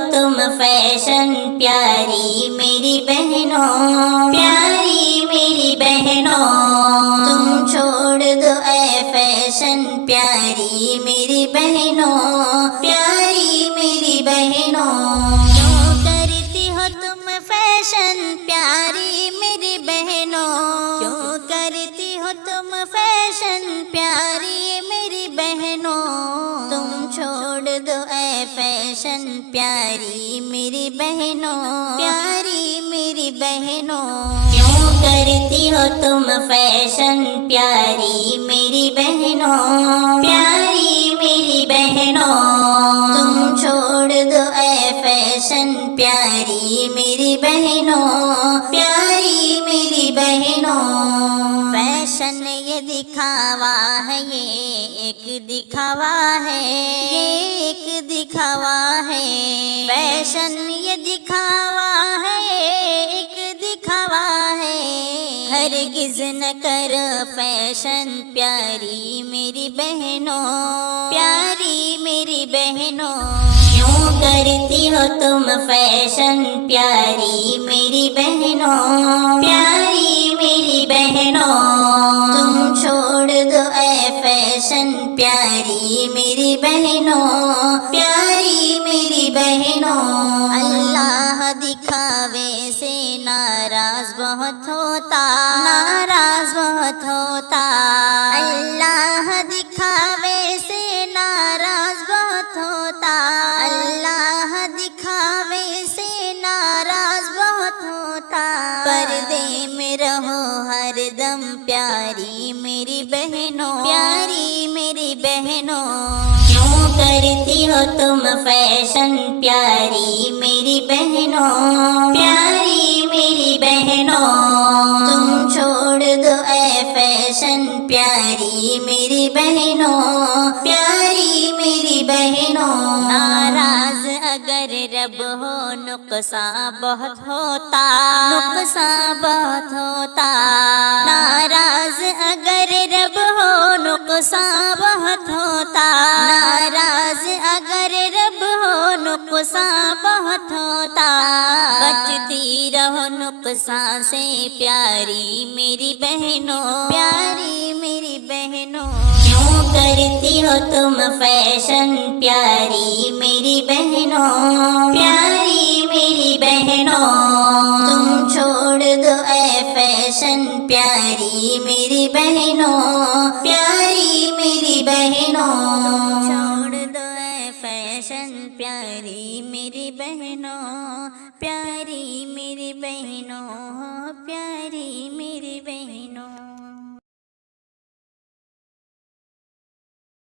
तुम फैशन प्यारी मेरी बहनों, प्यारी मेरी बहनों। तुम छोड़ दो ऐ फैशन प्यारी मेरी बहनों, प्यारी मेरी बहनों। क्यों करती हो तुम फैशन प्यारी मेरी बहनों, क्यों करती हो तुम फैशन प्यारी मेरी बहनों। तुम छोड़ दो ऐ फैशन प्यारी मेरी बहनों, प्यारी मेरी बहनों। क्यों करती हो तुम फैशन प्यारी मेरी बहनों, प्यारी मेरी बहनों। तुम छोड़ दो ऐ फैशन प्यारी मेरी बहनों, प्यारी मेरी बहनों। फैशन ये दिखावा है, ये एक दिखावा है, ये एक दिखावा है। फैशन ये दिखावा है, ये एक दिखावा है। हरगिज़ न करो फैशन प्यारी मेरी बहनों, प्यारी मेरी बहनों। क्यों करती हो तुम फैशन प्यारी मेरी बहनों, प्यारी मेरी बहनों। तुम छोड़ दो ऐ फैशन प्यारी मेरी बहनों, प्यारी मेरी बहनों। अल्लाह दिखावे से नाराज बहुत होता, नाराज बहुत होता। अल्लाह दिखावे से नाराज बहुत होता, अल्लाह दिखावे से नाराज बहुत होता। पर्दे में रहो हरदम प्यारी मेरी बहनों, प्यारी मेरी बहनों। क्यों करती हो तुम फैशन प्यारी मेरी बहनों, प्यारी मेरी बहनों। तुम छोड़ दो ऐ फैशन प्यारी मेरी बहनों, प्यारी मेरी बहनों। नाराज अगर रब हो नुकसान बहुत होता, नुकसान बहुत होता। नाराज अगर रब हो नुकसान बहुत होता, नाराज अगर रब हो नुकसान बहुत होता। बचती रहो नुकसान से प्यारी मेरी बहनों, प्यारी मेरी बहनों। क्यों करती हो तुम फैशन प्यारी मेरी बहनों, प्यारी मेरी बहनों। तुम छोड़ दो ऐ फैशन प्यारी मेरी बहनों, प्यारी मेरी बहनों। छोड़ दो ऐ फैशन प्यारी मेरी बहनों, प्यारी मेरी बहनों।